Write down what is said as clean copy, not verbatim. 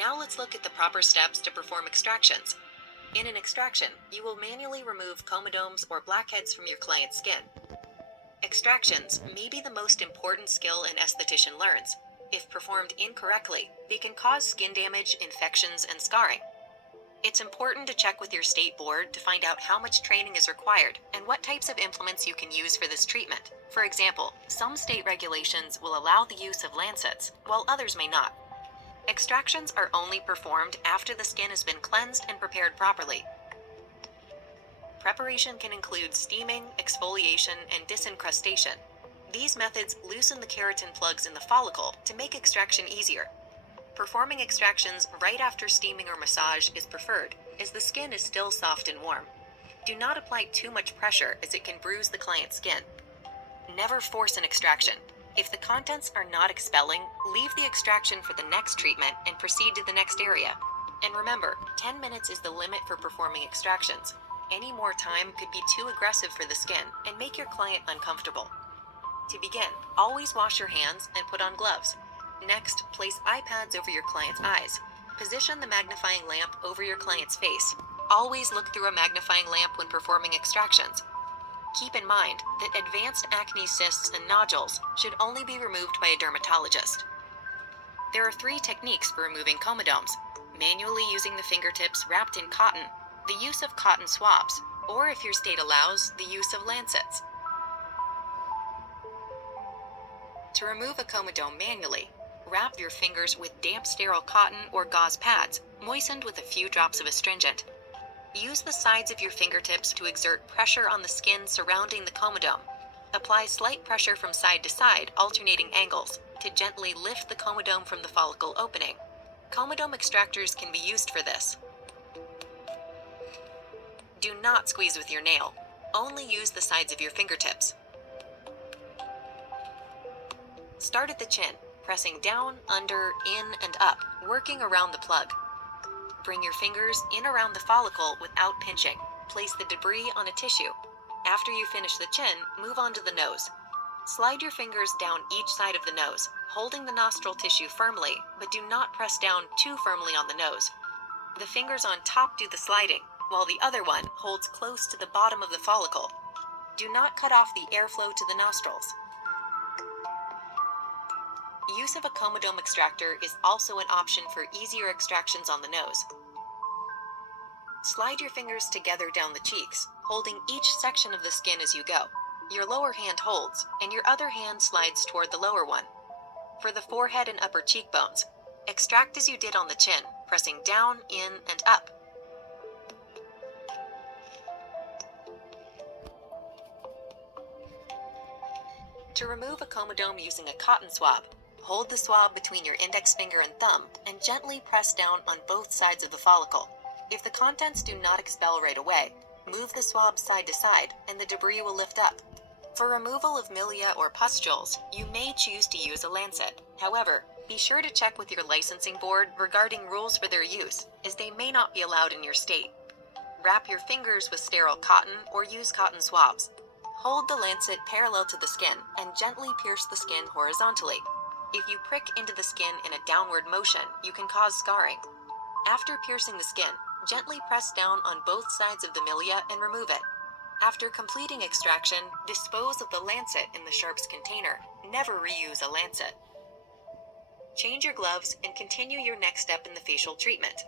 Now let's look at the proper steps to perform extractions. In an extraction, you will manually remove comedomes or blackheads from your client's skin. Extractions may be the most important skill an esthetician learns. If performed incorrectly, they can cause skin damage, infections, and scarring. It's important to check with your state board to find out how much training is required and what types of implements you can use for this treatment. For example, some state regulations will allow the use of lancets, while others may not. Extractions are only performed after the skin has been cleansed and prepared properly. Preparation can include steaming, exfoliation, and disincrustation. These methods loosen the keratin plugs in the follicle to make extraction easier. Performing extractions right after steaming or massage is preferred, as the skin is still soft and warm. Do not apply too much pressure, as it can bruise the client's skin. Never force an extraction. If the contents are not expelling, leave the extraction for the next treatment and proceed to the next area. And remember, 10 minutes is the limit for performing extractions. Any more time could be too aggressive for the skin and make your client uncomfortable. To begin, always wash your hands and put on gloves. Next, place eye pads over your client's eyes. Position the magnifying lamp over your client's face. Always look through a magnifying lamp when performing extractions. Keep in mind that advanced acne cysts and nodules should only be removed by a dermatologist. There are 3 techniques for removing comedomes: manually using the fingertips wrapped in cotton, the use of cotton swabs, or if your state allows, the use of lancets. To remove a comedome manually, wrap your fingers with damp sterile cotton or gauze pads, moistened with a few drops of astringent. Use the sides of your fingertips to exert pressure on the skin surrounding the comedome. Apply slight pressure from side to side, alternating angles, to gently lift the comedome from the follicle opening. Comedome extractors can be used for this. Do not squeeze with your nail. Only use the sides of your fingertips. Start at the chin, pressing down, under, in, and up, working around the plug. Bring your fingers in around the follicle without pinching. Place the debris on a tissue. After you finish the chin, move on to the nose. Slide your fingers down each side of the nose, holding the nostril tissue firmly, but do not press down too firmly on the nose. The fingers on top do the sliding, while the other one holds close to the bottom of the follicle. Do not cut off the airflow to the nostrils. Use of a comedome extractor is also an option for easier extractions on the nose. Slide your fingers together down the cheeks, holding each section of the skin as you go. Your lower hand holds, and your other hand slides toward the lower one. For the forehead and upper cheekbones, extract as you did on the chin, pressing down, in, and up. To remove a comedome using a cotton swab, hold the swab between your index finger and thumb and gently press down on both sides of the follicle. If the contents do not expel right away, move the swab side to side and the debris will lift up. For removal of milia or pustules, you may choose to use a lancet. However, be sure to check with your licensing board regarding rules for their use, as they may not be allowed in your state. Wrap your fingers with sterile cotton or use cotton swabs. Hold the lancet parallel to the skin and gently pierce the skin horizontally. If you prick into the skin in a downward motion, you can cause scarring. After piercing the skin, gently press down on both sides of the milia and remove it. After completing extraction, dispose of the lancet in the sharps container. Never reuse a lancet. Change your gloves and continue your next step in the facial treatment.